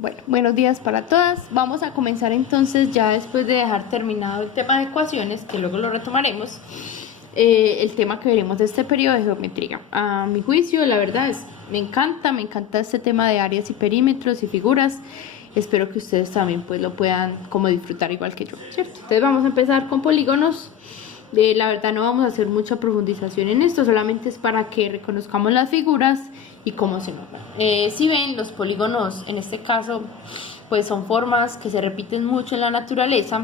Bueno, buenos días para todas. Vamos a comenzar entonces, ya después de dejar terminado el tema de ecuaciones, que luego lo retomaremos, el tema que veremos de este periodo de geometría. A mi juicio, la verdad me encanta este tema de áreas y perímetros y figuras. Espero que ustedes también pues lo puedan como disfrutar igual que yo, ¿cierto? Entonces vamos a empezar con polígonos. La verdad no vamos a hacer mucha profundización en esto, solamente es para que reconozcamos las figuras y cómo se nombran. Si ven, los polígonos en este caso pues son formas que se repiten mucho en la naturaleza.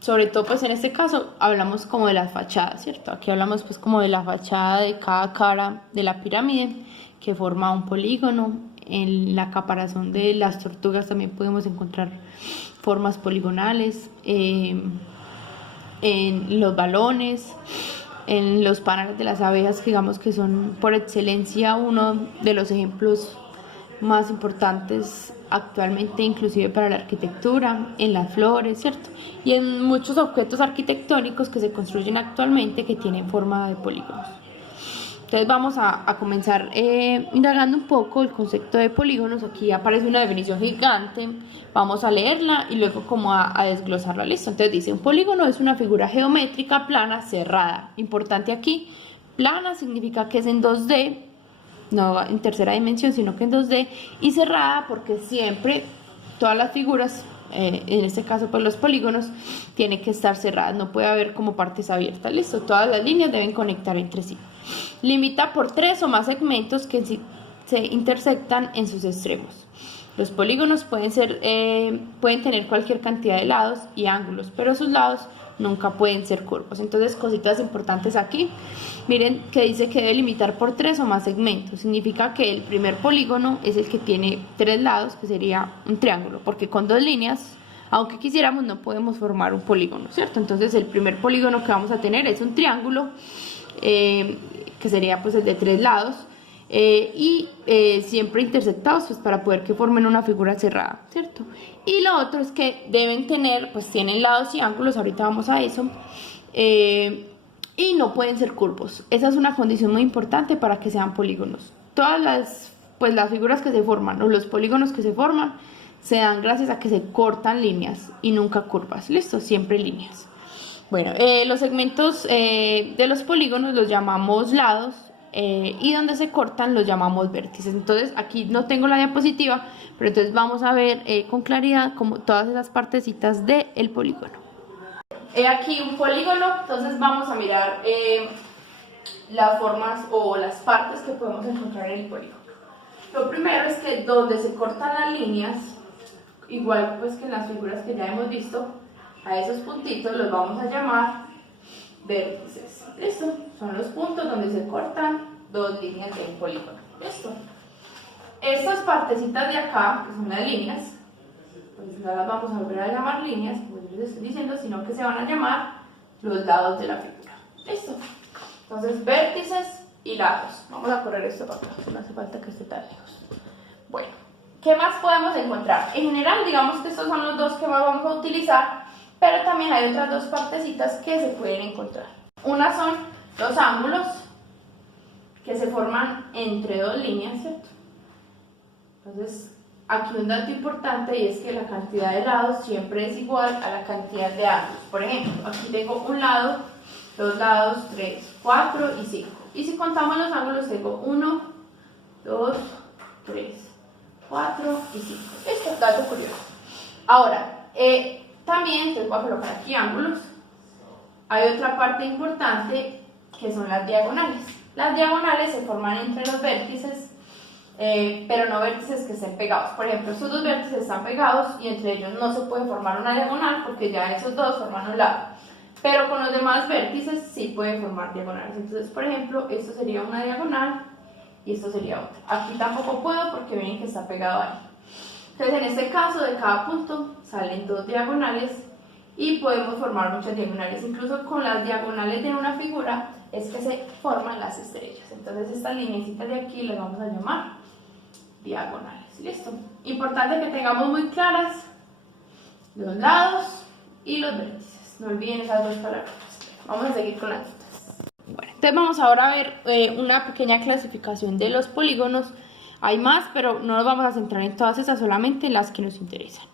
Sobre todo pues en este caso hablamos como de las fachadas, ¿cierto? Aquí hablamos pues como de la fachada de cada cara de la pirámide que forma un polígono. En la caparazón de las tortugas también podemos encontrar formas poligonales, en los balones, en los panales de las abejas, que digamos que son por excelencia uno de los ejemplos más importantes actualmente, inclusive para la arquitectura, en las flores, ¿cierto? Y en muchos objetos arquitectónicos que se construyen actualmente que tienen forma de polígonos. Entonces vamos a comenzar indagando un poco el concepto de polígonos. Aquí aparece una definición gigante, vamos a leerla y luego como a desglosarla, listo. Entonces dice, un polígono es una figura geométrica plana cerrada. Importante aquí, plana significa que es en 2D, no en tercera dimensión, sino que en 2D, y cerrada porque siempre todas las figuras, en este caso pues los polígonos, tienen que estar cerradas, no puede haber como partes abiertas, listo, todas las líneas deben conectar entre sí. Limita por 3 o más segmentos que se intersectan en sus extremos. Los polígonos pueden tener cualquier cantidad de lados y ángulos, pero sus lados nunca pueden ser curvos. Entonces, cositas importantes aquí. Miren que dice que debe limitar por 3 o más segmentos. Significa que el primer polígono es el que tiene 3 lados, que sería un triángulo, porque con 2 líneas, aunque quisiéramos, no podemos formar un polígono, ¿cierto? Entonces, el primer polígono que vamos a tener es un triángulo, que sería pues el de 3 lados, siempre intersectados pues para poder que formen una figura cerrada, ¿cierto? Y lo otro es que deben tener, pues tienen lados y ángulos, ahorita vamos a eso, y no pueden ser curvos. Esa es una condición muy importante para que sean polígonos. Todas las figuras que se forman o los polígonos que se forman se dan gracias a que se cortan líneas y nunca curvas, ¿listo? Siempre líneas. Bueno, los segmentos de los polígonos los llamamos lados, y donde se cortan los llamamos vértices. Entonces aquí no tengo la diapositiva, pero entonces vamos a ver con claridad como todas esas partecitas del polígono. Aquí un polígono, entonces vamos a mirar las formas o las partes que podemos encontrar en el polígono. Lo primero es que donde se cortan las líneas, igual pues que en las figuras que ya hemos visto, a esos puntitos los vamos a llamar vértices. ¿Listo? Son los puntos donde se cortan dos líneas de un polígono. ¿Listo? Estas partecitas de acá, que son las líneas, pues no las vamos a volver a llamar líneas, como yo les estoy diciendo, sino que se van a llamar los lados de la figura. ¿Listo? Entonces, vértices y lados. Vamos a correr esto para acá, no hace falta que esté tan lejos. Bueno, ¿qué más podemos encontrar? En general, digamos que estos son los dos que más vamos a utilizar, pero también hay otras dos partecitas que se pueden encontrar. Una son los ángulos, que se forman entre dos líneas, ¿cierto? Entonces, aquí un dato importante y es que la cantidad de lados siempre es igual a la cantidad de ángulos. Por ejemplo, aquí tengo un lado, dos lados, 3, 4 y 5. Y si contamos los ángulos, tengo 1, 2, 3, 4 y 5. Esto es dato curioso. Ahora, también te voy a colocar aquí ángulos. Hay otra parte importante que son las diagonales. Las diagonales se forman entre los vértices, pero no vértices que estén pegados. Por ejemplo, estos dos vértices están pegados y entre ellos no se puede formar una diagonal porque ya esos dos forman un lado. Pero con los demás vértices sí puede formar diagonales. Entonces, por ejemplo, esto sería una diagonal y esto sería otra. Aquí tampoco puedo porque ven que está pegado ahí. Entonces, en este caso, de cada punto salen dos diagonales y podemos formar muchas diagonales. Incluso con las diagonales de una figura es que se forman las estrellas. Entonces, estas lineecitas de aquí las vamos a llamar diagonales. ¿Listo? Importante que tengamos muy claras los lados y los vértices. No olviden esas dos palabras. Vamos a seguir con las notas. Bueno, entonces vamos ahora a ver una pequeña clasificación de los polígonos Hay más, pero no nos vamos a centrar en todas esas, solamente en las que nos interesan.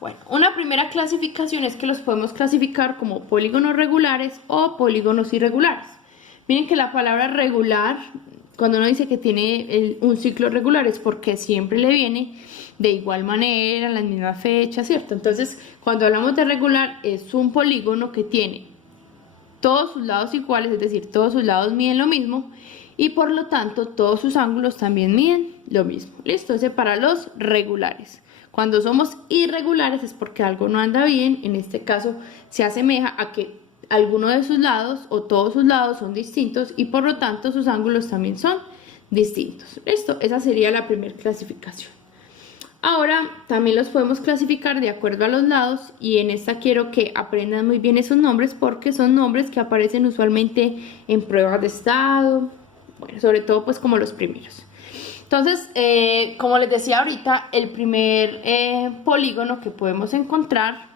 Bueno, una primera clasificación es que los podemos clasificar como polígonos regulares o polígonos irregulares. Miren que la palabra regular, cuando uno dice que tiene un ciclo regular, es porque siempre le viene de igual manera, en las mismas fechas, ¿cierto? Entonces, cuando hablamos de regular, es un polígono que tiene todos sus lados iguales, es decir, todos sus lados miden lo mismo y por lo tanto todos sus ángulos también miden lo mismo. ¿Listo? Ese para los regulares. Cuando somos irregulares es porque algo no anda bien, en este caso se asemeja a que alguno de sus lados o todos sus lados son distintos y por lo tanto sus ángulos también son distintos. ¿Listo? Esa sería la primera clasificación. Ahora también los podemos clasificar de acuerdo a los lados y en esta quiero que aprendan muy bien esos nombres porque son nombres que aparecen usualmente en pruebas de estado, bueno, sobre todo pues como los primeros. Entonces, como les decía ahorita, el primer polígono que podemos encontrar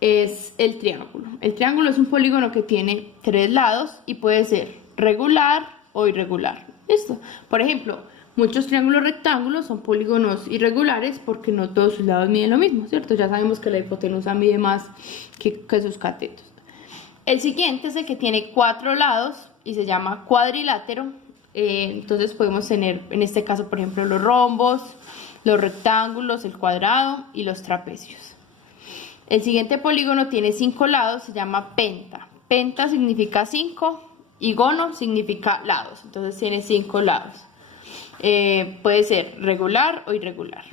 es el triángulo. El triángulo es un polígono que tiene 3 lados y puede ser regular o irregular. ¿Listo? Por ejemplo, muchos triángulos rectángulos son polígonos irregulares porque no todos sus lados miden lo mismo, ¿cierto? Ya sabemos que la hipotenusa mide más que sus catetos. El siguiente es el que tiene 4 lados y se llama cuadrilátero. Entonces podemos tener, en este caso, por ejemplo, los rombos, los rectángulos, el cuadrado y los trapecios. El siguiente polígono tiene 5 lados, se llama penta. Penta significa 5 y gono significa lados, entonces tiene 5 lados. Puede ser regular o irregular.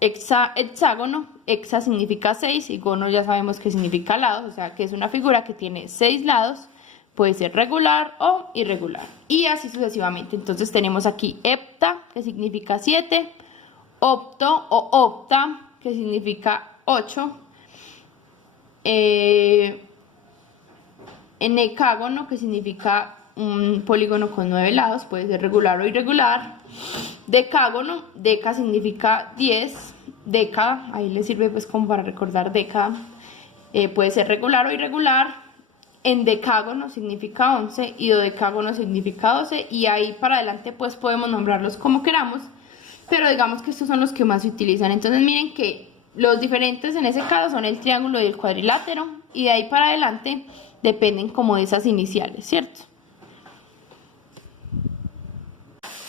Hexágono, hexa significa 6 y gono ya sabemos que significa lados, o sea que es una figura que tiene 6 lados, puede ser regular o irregular y así sucesivamente. Entonces tenemos aquí hepta, que significa 7, opto o octa, que significa 8, hecágono, que significa un polígono con 9 lados, puede ser regular o irregular. Decágono, deca significa 10, década, ahí le sirve pues como para recordar década, puede ser regular o irregular. Endecágono significa 11 y dodecágono significa 12 y ahí para adelante pues podemos nombrarlos como queramos, pero digamos que estos son los que más se utilizan. Entonces miren que los diferentes en ese caso son el triángulo y el cuadrilátero y de ahí para adelante dependen como de esas iniciales, ¿cierto?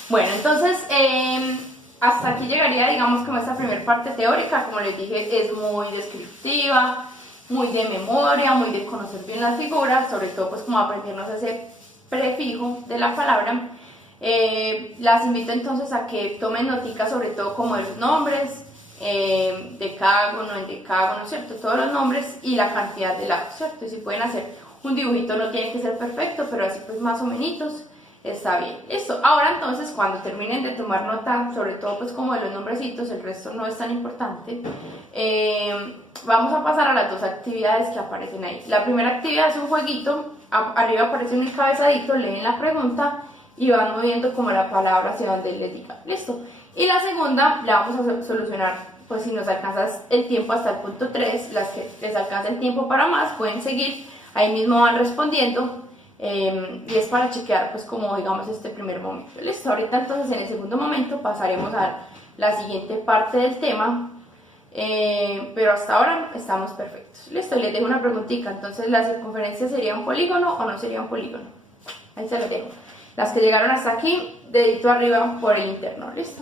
Bueno, entonces hasta aquí llegaría, digamos, como esta primera parte teórica. Como les dije, es muy descriptiva, muy de memoria, muy de conocer bien las figuras, sobre todo pues como aprendernos ese prefijo de la palabra. Las invito entonces a que tomen notica sobre todo como de los nombres, decágono, endecágono, ¿cierto? Todos los nombres y la cantidad de lados, ¿cierto? Y si pueden hacer un dibujito, no tiene que ser perfecto, pero así pues más o menos está bien. Listo. Ahora entonces cuando terminen de tomar nota, sobre todo pues como de los nombrecitos, el resto no es tan importante, vamos a pasar a las 2 actividades que aparecen ahí. La primera actividad es un jueguito, arriba aparece un encabezadito, leen la pregunta y van moviendo como la palabra hacia donde les diga. Listo. Y la segunda la vamos a solucionar, pues si nos alcanza el tiempo hasta el punto 3, las que les alcanza el tiempo para más pueden seguir, ahí mismo van respondiendo. Y es para chequear pues como digamos este primer momento. Listo, ahorita entonces en el segundo momento pasaremos a la siguiente parte del tema, pero hasta ahora estamos perfectos. Listo, les dejo una preguntita. Entonces, ¿la circunferencia sería un polígono o no sería un polígono? Ahí se lo dejo. Las que llegaron hasta aquí, dedito arriba por el interno. Listo.